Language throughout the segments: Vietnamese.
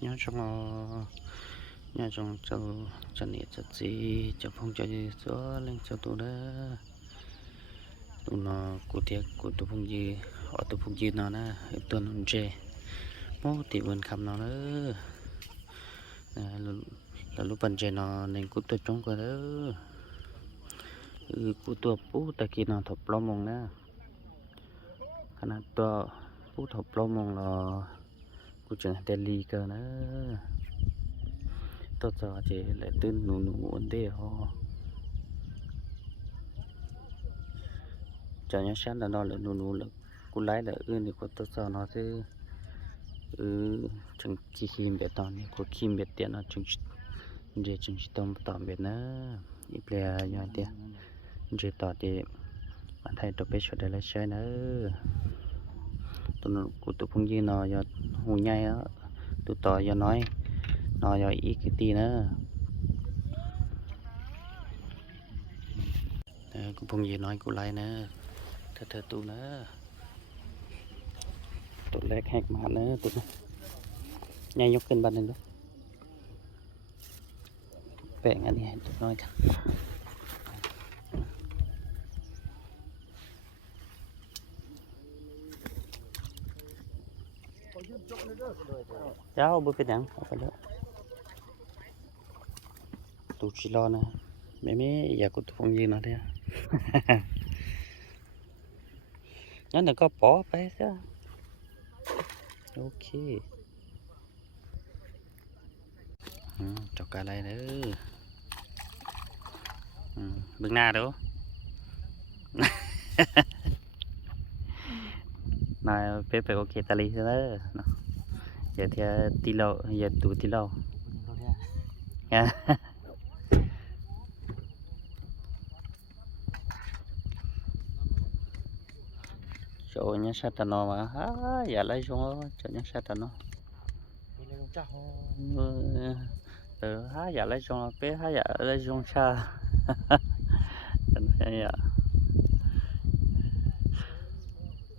nhớ trong nó nhớ trong cho cho nhiệt cho gì cho phong cho gì số lên cho tụ đó tụ nó cụ thể cụ tụ phong gì ở tụ phong gì nó nè tuần nó chê mô thì vẫn cầm nó nữa là lúc ban chê nó nên cụ tụ trong cái đó ừ cụ tụ bố ta kia nó thập lo mong nè khả năng tụ bố thập lo mong là cú chừng Delhi cơ nữa. Tốt cho chị lại tên nụ nụ ổn đề ho. Cho nhá sáng là nó là nụ nụ là cú lái là ư thì có tốt cho nó chứ ừ chừng chỉ khi biết tao này có khi biết tiền nó chừng để chừng chỉ tao tao biết nữa. Ít lẽ nhau tiền chỉ tao thì bạn thấy tôi biết cho đây là chơi nữa. Tụi nó của tụi phong gì nó giờ hù nhai á tụi tỏ giờ nói nó giờ ít cái tí nữa Ờ, của phong gì nói của lại nữa thật thật tụi nữa tụi lẹt hẹt mà nữa tụi nó nhai nhóc kênh ban lên đó vẽ ngay đi tụi nói cả cháu bữa bên đằng không phải đó tụi chỉ lo nè. Mẹ mẹ giờ của tụi phong gì nó thế nhớ là có bỏ phải chứ ok. Ừ, cho cả lại nữa. Ừ, bên na đâu. Này bé phải ok ta lý nữa Nó. Giờ thì tí lâu giờ tụ tí lâu chỗ nhá sát tà nó mà. À, giờ lấy xuống chỗ nhá sát tà nó ừ ừ, há giờ lấy xuống bé há giờ lấy xuống xa. Dạ.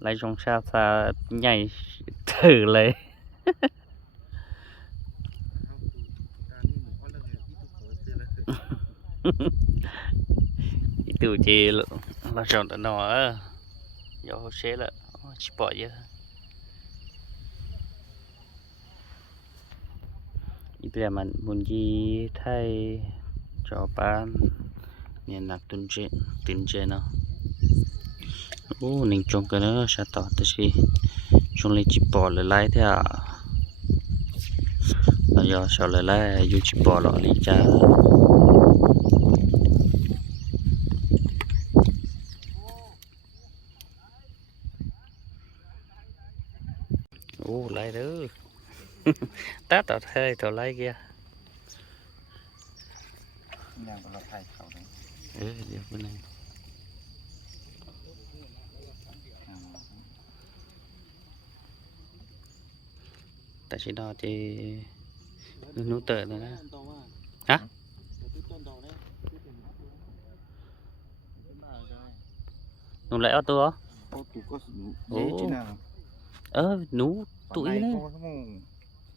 Lấy xuống xa xa nhảy thử lấy từ chị là chọn tận nó á do xe là chỉ bỏ vậy ít là mình muốn gì thay cho bạn nên là tuần trên tuần trên nó ô nên trông cái nó sẽ tỏ tới khi chúng lấy chỉ bỏ lại thế à? là do sợ lại là dù chỉ bỏ lọ lý cha. Ô lại đó tát ở thế thở lại kia. Nào có lọ thay khẩu đấy. Ừ bên này. À. Tại chỉ đó thì หนูเตอร์ยนะฮะหนูไลเอาตัวโอ้เออหนูตุ้ยเลย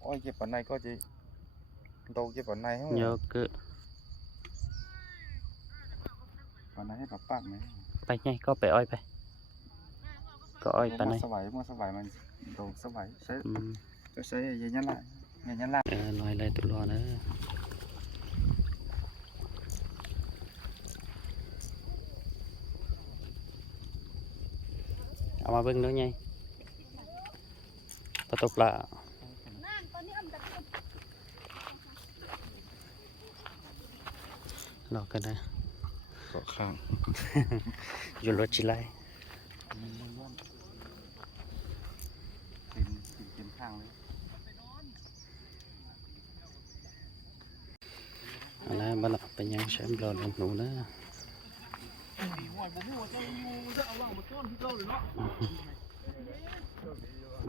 อ้อยเก็บปันในก็จะโตเก็บปันในให้หมดเยอะเกินปันในให้ปับปักไหมไปไงก็ไปอ้อยไป ก็อ้อยปันในสบายมันสบายมันโตสบายใช้ก็ใช้เยอะแยะหล นยันละ Ờ, nói lại tụi lo nữaเอามาเบิ่งด้วยไงประตูปลา รอกันนะ ก็ข้าง อยู่รถจิไล เป็นเป็นข้างเลย Ala malapit pa siya ang blood ng nuna.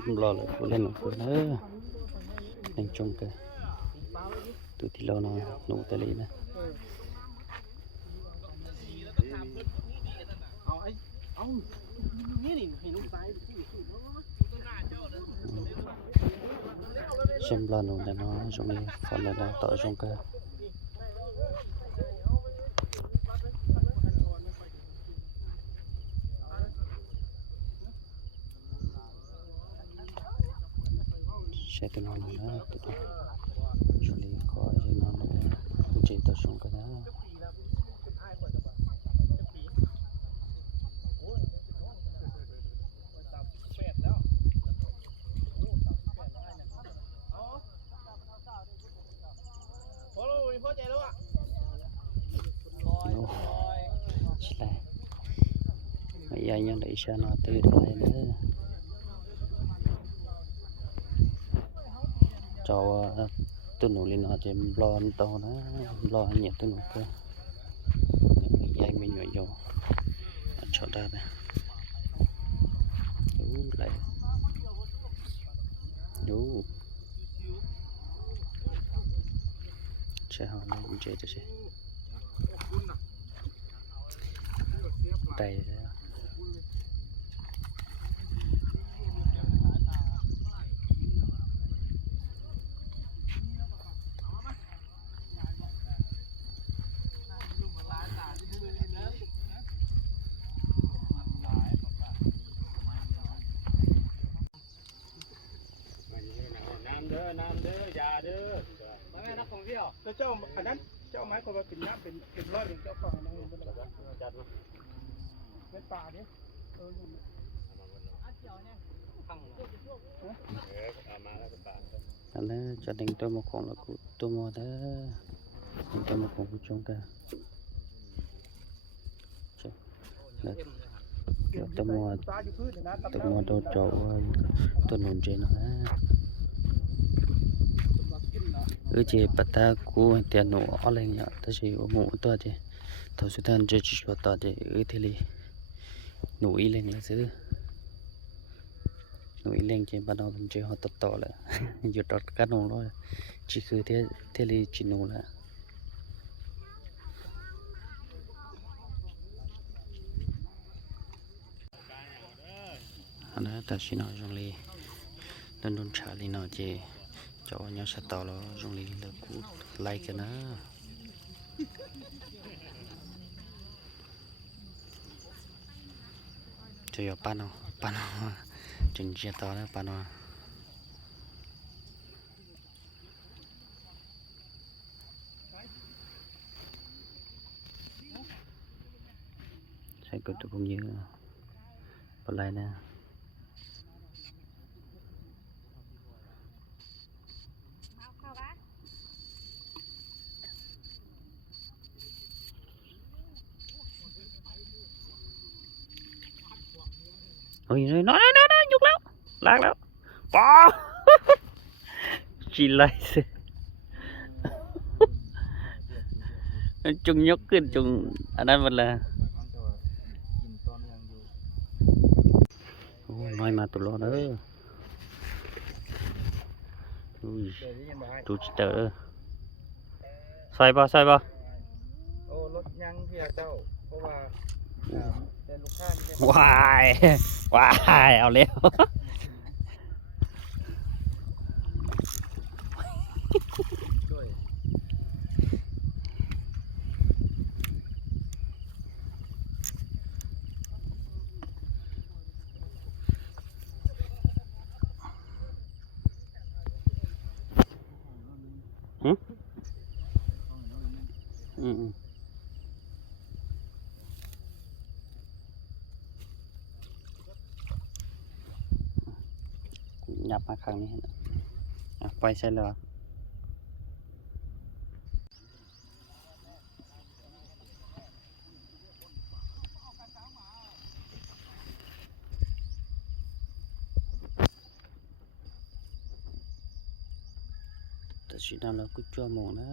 Blood là của lên phụ nữa. Anh chung cơ. Tụi thì lâu nó nụ tới lên nè. xem nghe đi, hình nó tay, xem lần rồi nó giống như phần là nó tỏ trong cơ shete no na na to to chuli ko je na na je to shon ka na. Hãy subscribe cho kênh Ghiền Mì Gõ Để không bỏ lỡ những video hấp dẫn cho ờ, tôi nụ lên nó chỉ lo to nó lo nhẹ tôi nụ cơ mấy mình nhồi vô. Cho ra đây. Đủ lại. Đủ chơi họ nó cũng chơi cho chơi. Tay raมาแม่นักท่องเที่ยวแล้วเจ้าอันนั้นเจ้าไม้คนมาเป็นน้ำเป็นเป็นร้อยเป็นเจ้าฝั่งนั้นเป็นอะไรจัดมาเป็นป่าดิเออ anh ấy cho định tôi một con là cụ tôi mua đó định tôi một con của chúng ta Đấy. Rồi tôi mua ตาอยู่พื้นนะ tôi mua đồ chỗ tôi nôn trên nó ở chế bắt ta cú tiền nổ ở lên nhà, ta chỉ ở mũ tôi chế thầu số thân chơi chơi cho chế ở thế li nổ ý lên là chứ. Nổ ý lên chế bắt đầu mình chơi họ tập to là giờ đọt cá nổ rồi chỉ cứ thế thế li chỉ nổ là anh ta chỉ nói trong li nên đồn trả li nói chế cho nhau sẽ tao lo dùng lý là cú like cái nó. Cho yo pano pano. Chừng chia to đó, pano. Sẽ có tụi cũng như vào lại nè. ôi nói nói nói nó nhục lắm. Lạc lắm. Bỏ chỉ lại chung nhóc cái chung. Ở đây mà là nói mà tụi lo nữa. Ui tụi chị tớ. Sai ba sai ba ô เจ้า เพราะว่าอ่าเป็นลูกค้าเนี่ย วายวายเอาเร็ว ช่วย อืมหยั มาครั้งนี้นะไปใช่เลยเหรอแต่ชีนั้นเราก็จัวมองนะ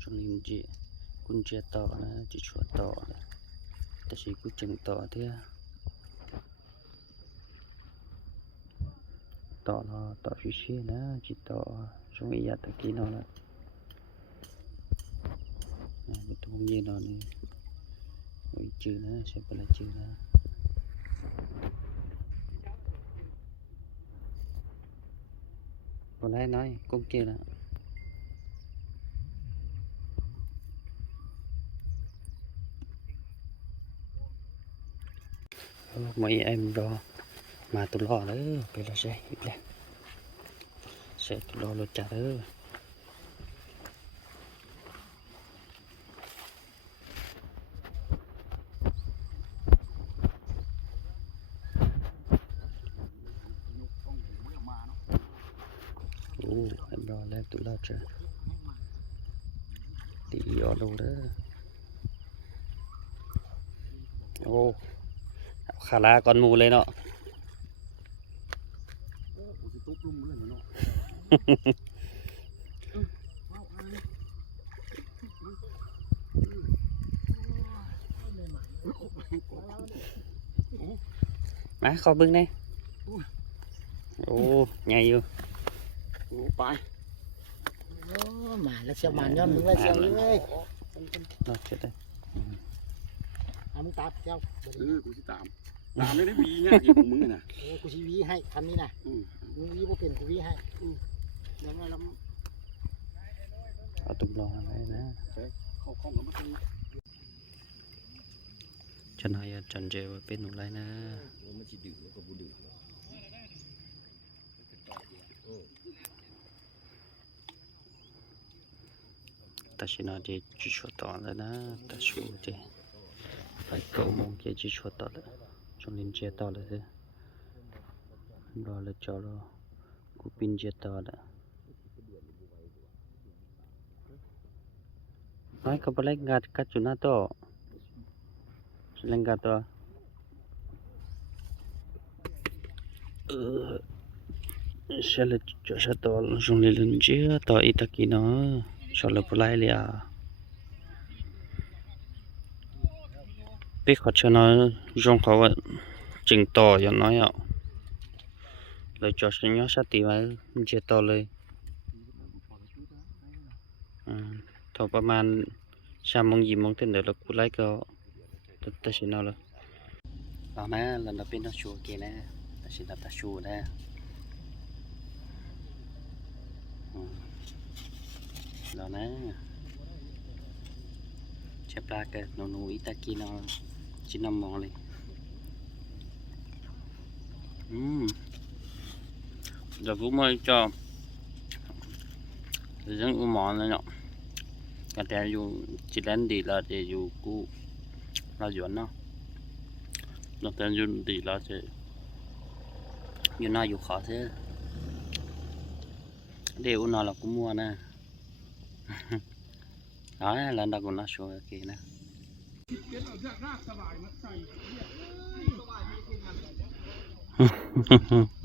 ช่วงนี้มันจีกุญแจต่อนะจีชัวต่อแต่ชีกูจึงต่อเท่า tỏ nó, tỏ suy suy nữa chỉ tỏ xuống ý giặt kỹ nó là mình không gì nó này với chữ nữa sẽ phải là chữ nữa còn lại nói, con kia là mấy em đó đó mà tôi lo đó bây giờ sẽ ít lên sẽ tôi lo lo trả đó Ồ, em lo lên tôi lo chưa đi ở đâu đó ô khả la con mù lên đó โอ้ กูสิตุ๊บลุ่มเลยเนาะ má kho bưng đây ô nhảy vô โอ้ไปโอ้มาแล้วเชียวมันย้อนมึงแล้วเชียวเลย nó chết đây เอามึงตับเจ้าเออกูสิตามตามไม่ได้วีเนี่ยที่ของมึงน่ะเออกูชีวีให้คันนี้นะอื ม มึงวีบ่เป็นกูวีให้อืมเดี๋ยวไงเรา ở tụm lò này nè เข้าข้องแล้วมันต้อง chân hay chân dê và bên nụ lại nè มันสิดื้อแล้วก็บ่ดื้อ ta chỉ nói đi chỉ cho tỏ rồi nè ta chú đi phải cầu mong kia chỉ cho tỏ rồi trong linh chia tỏ rồi thế Đó là cho nó cú pin chia tỏ đó. nói có bao gạt cắt chú na to? Lên gạt to. Ờ, sẽ là cho sẽ to dùng lên lên chứ, to ít kia nó. Cho là lại liền biết họ cho nó dùng khó vậy chỉnh to cho nó ạ lời cho sinh nhỏ sát tí mà chia to lên à, thôi ba man sao mong gì mong tên được là cú lấy cơ tất tất xin nó rồi bà má, lần đầu tiên nó chùa kia nè. Ta xin đặt ta chùa nè. Ừ. Đó nè. Chép ra cái nó núi ta kia nó chỉ nằm mòn lên 嗯。Mm. Ừ giờ vũ mới cho dân u mòn này nhở. Cái này dù chỉ đến đi là để dù cũ là chuẩn nó. Nó tên dù đi là chỉ như nào dù khó thế. Đều nó là cũng mua nè. Đó là nó cũng nó sôi kì nè.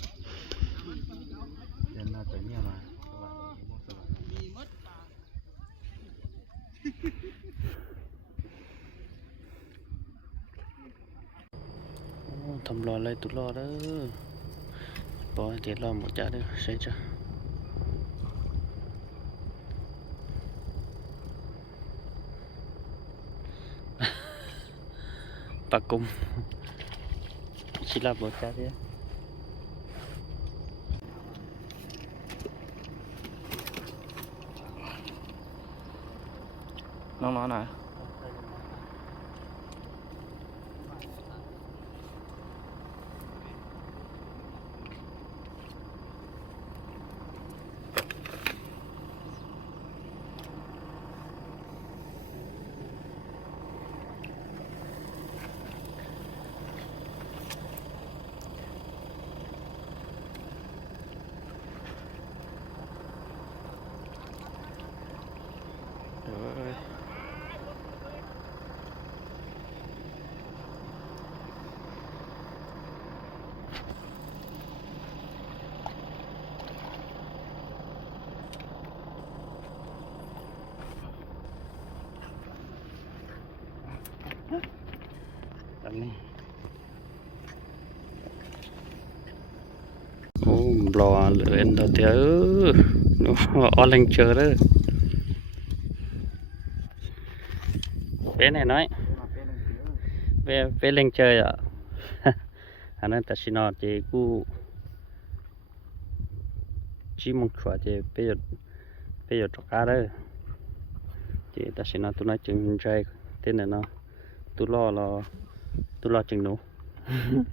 lo đó. Bỏ tiền lo một cha được sẽ cho. Bà cung. Chỉ là một cha thế. nó nói này Ô, lò lửa đầu tiêu nó o lên chờ đó. Bé này nói. Bé bé lên chơi ạ. Anh ấy ta xin nó thì cu. Chỉ mong chua chị bây giờ bây giờ cho cá đấy chị ta sẽ nói tôi nói chừng trai thế này nó tôi lo là tôi lo chừng nụ.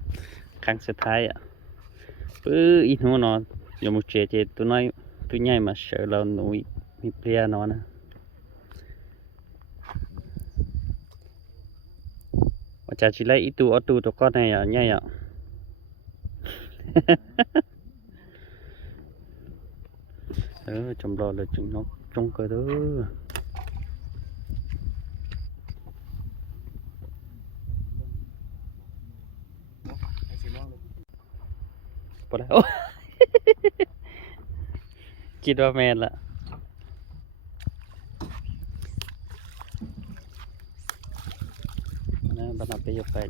Kháng sẽ thái ạ cứ ít nữa nó. Giờ một chế chế tôi nói tôi nhảy mà sợ là nụ mi plia nó nè. Và chả chỉ lấy ít tu ở tu tụi con này à nhảy ạ ừ chồng lo là chúng nó trong cơ đó bỏ đây ô chị đoa mẹ là nè bắt đầu bây giờ phải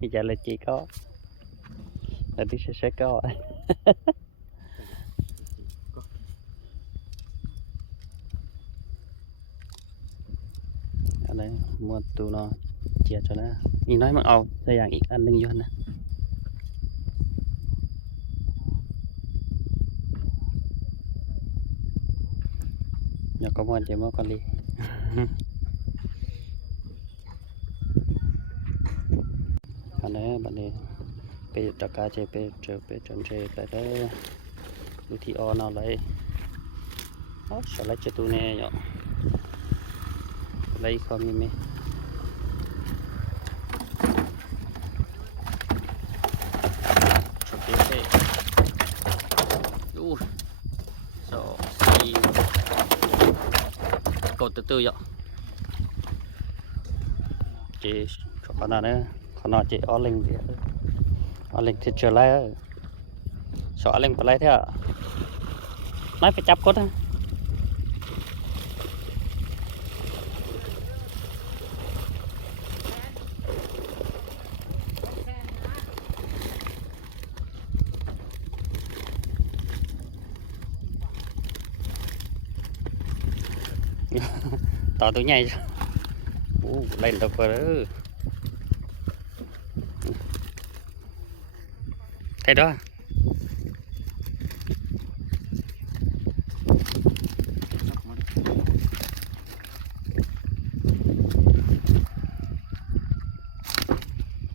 chị giờ là chị có là tôi sẽ sẽ có ở đây mua tụ nó กียจนะอีน้อยมันเอาตัวอย่างอีกอันหนึ่งย้อนนะอยากก็มอนเดี๋ยวมอกลีอันนี้บันนี้ไปตะกาเจไปเจอไปจนเจไปได้ดูที่ออนเอะไรอ๋อสไลด์จะตัวเนี่ยอย่างไรความนี้ไหม từ từ vậy chị các bạn nào nữa còn nói chị ở linh thì ở linh thì trở lại sợ linh trở lại thế ạ nói phải chắp cốt ha tỏ tôi nhảy lên được rồi đó. Thấy đó.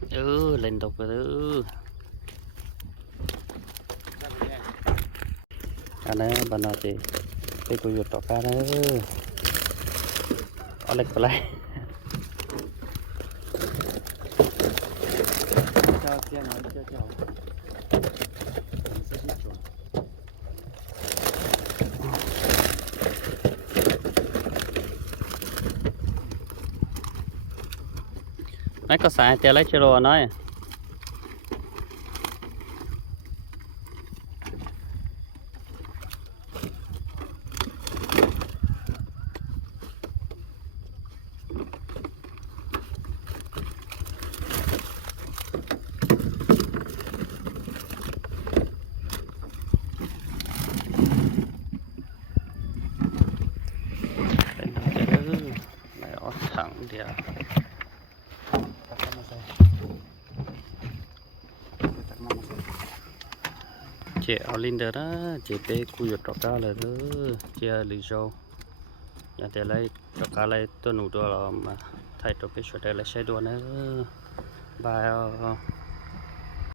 Ừ lên được rồi đó. Anh ấy bạn nào chị, cái tôi vừa tỏ ca đấy cho cho mấy có xài tiền lấy chưa rồi nói Lên đó chứ. Lại ở thẳng à, chị ở linh đó, chị bé cùi trọ cá là đó chị ở lì sâu nhà thế lấy trọ cá lấy tôi nụ đồ là mà thay trọ bé sợi đây là xe đua nữa. Bài ờ,